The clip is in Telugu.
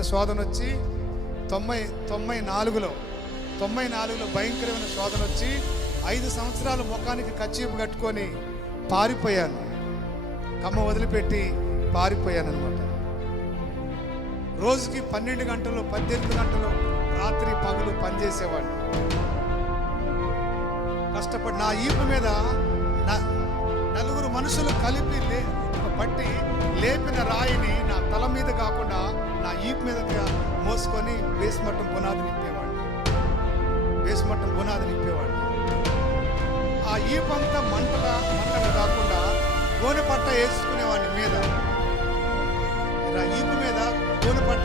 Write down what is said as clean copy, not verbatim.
భయంకరమైన శోధన వచ్చి 94లో భయంకరమైన శోధన వచ్చి 5 సంవత్సరాలు ముఖానికి కచ్చీపు కట్టుకొని పారిపోయాను. కమ్మ వదిలిపెట్టి పారిపోయాను అనమాట. రోజుకి 12 గంటలు 18 గంటలు రాత్రి పగలు పనిచేసేవాడిని. కష్టపడి నా ఈపు మీద నలుగురు మనుషులు కలిపి పట్టి లేపిన రాయిని నా తల మీద కాకుండా నా ఈపు మీద మోసుకొని బేస్మట్టం పునాది నింపేవాడిని. ఆ ఈపు అంతా మంటగా కాకుండా గోనె పట్ట వేసుకునేవాడిని మీద. ఇలా ఈపు మీద గోనె పట్ట